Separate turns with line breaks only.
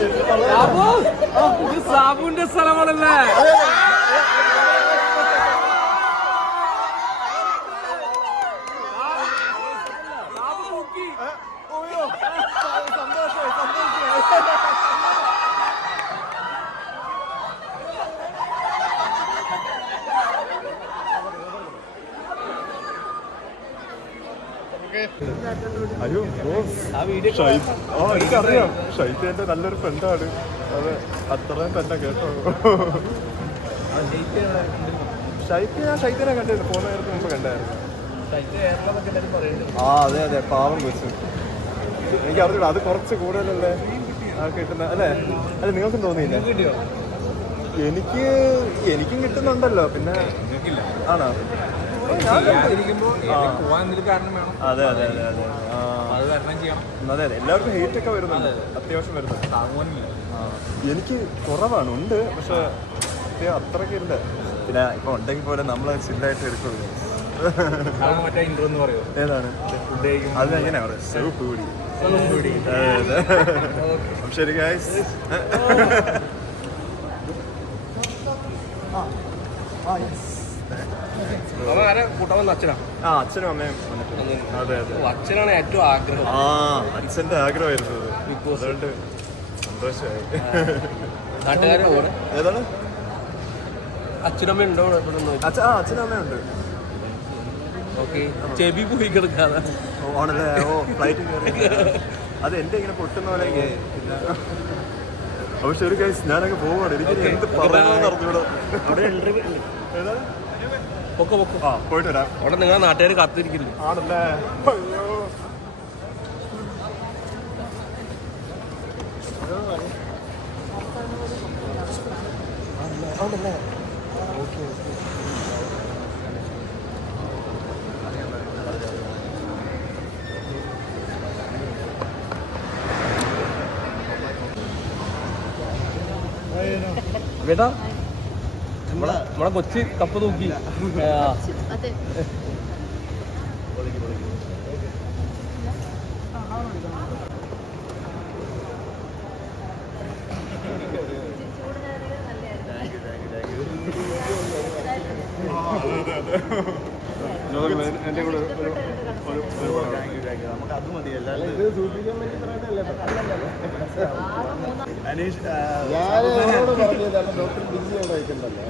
സാബു ഇത് സാബുവിന്റെ സ്ഥലമാണല്ലേ സാബു നോക്കി
അയ്യോ
ആ
എനിക്കറിയാം. ഷൈറ്റ് എന്റെ നല്ലൊരു ഫ്രണ്ടാണ് അതെ അത്രയും തന്നെ കേട്ടോ. ഷൈറ്റ് ഞാൻ ഷൈറ്റിനെ കണ്ടിരുന്നു. പോകുന്ന നേരത്തെ മുമ്പ് കണ്ടായിരുന്നു. ആ അതെ അതെ പാവം കൊച്ചു. എനിക്ക് അറിഞ്ഞൂടാ അത് കുറച്ച് കൂടുതലല്ലേ ആ കിട്ടുന്ന അല്ലേ? അല്ല നിങ്ങൾക്കും തോന്നിയില്ല? എനിക്ക് എനിക്കും കിട്ടുന്നുണ്ടല്ലോ പിന്നെ ആണോ? അതെ അതെ അതെ അതെ.
അത്
അതെ അതെ. എല്ലാവർക്കും ഹെയ്റ്റ് ഒക്കെ വരുന്നുണ്ട്. അത്യാവശ്യം വരുന്നുണ്ട്. എനിക്ക് കുറവാണ്. ഉണ്ട്. പക്ഷെ അത്രയ്ക്ക് ഇല്ല പിന്നെ ഇപ്പൊ ഉണ്ടെങ്കിൽ പോലെ നമ്മൾ ചില്ലായിട്ട് എടുക്കുള്ളൂ.
അത് മറ്റേ ഇൻട്രോ എന്ന് പറയോ
ഏതാണ്? അത് എങ്ങനെയാ? പറയുക ശരി ഗൈസ്
ആ. അച്ഛനാ
ആ അച്ഛനും അമ്മയും അതെ അതെ.
അച്ഛനാണ് ഏറ്റവും ആഗ്രഹം.
ആ അച്ഛന്റെ ആഗ്രഹമായിരുന്നു അത്. അതുകൊണ്ട് സന്തോഷമായി. ഏതാണ്?
അച്ഛനമ്മ ഉണ്ടോ ഇവിടെ
അച്ഛ ആ അച്ഛനും ഉണ്ട്
ഓക്കെ. ചെവി പോയി കിടക്കാതെ.
ഓ, ആണല്ലേ? ഓ ഫ്ലൈറ്റ് അത് എന്റെ ഇങ്ങനെ പൊട്ടുന്ന പോലെ പക്ഷെ ഒരു കേസ് ഞാനങ്ങ് പോവാണ്. എനിക്ക് എന്ത് പറയണമെന്ന് അറിഞ്ഞൂടാ?
പൊക്കോ പൊക്കോ.
ആ പോയിട്ട് വരാം
അവിടെ നിങ്ങളെ നാട്ടുകാർ കാത്തിരിക്കില്ലേ?
ആണല്ലേ? അയ്യോ. ആണല്ലേ ഓക്കെ ഓക്കെ
വേട്ടാ നമ്മളെ നമ്മളെ കൊച്ചി കപ്പ് തൂക്കി
അതെ
എന്റെ കൂടെ ഒരു ഒരു ഒരു നമുക്ക് അത് മതി അനീഷ്
പറഞ്ഞതാണ് ഡോക്ടർ ബിസി അവിടെ അയക്കണ്ടല്ലോ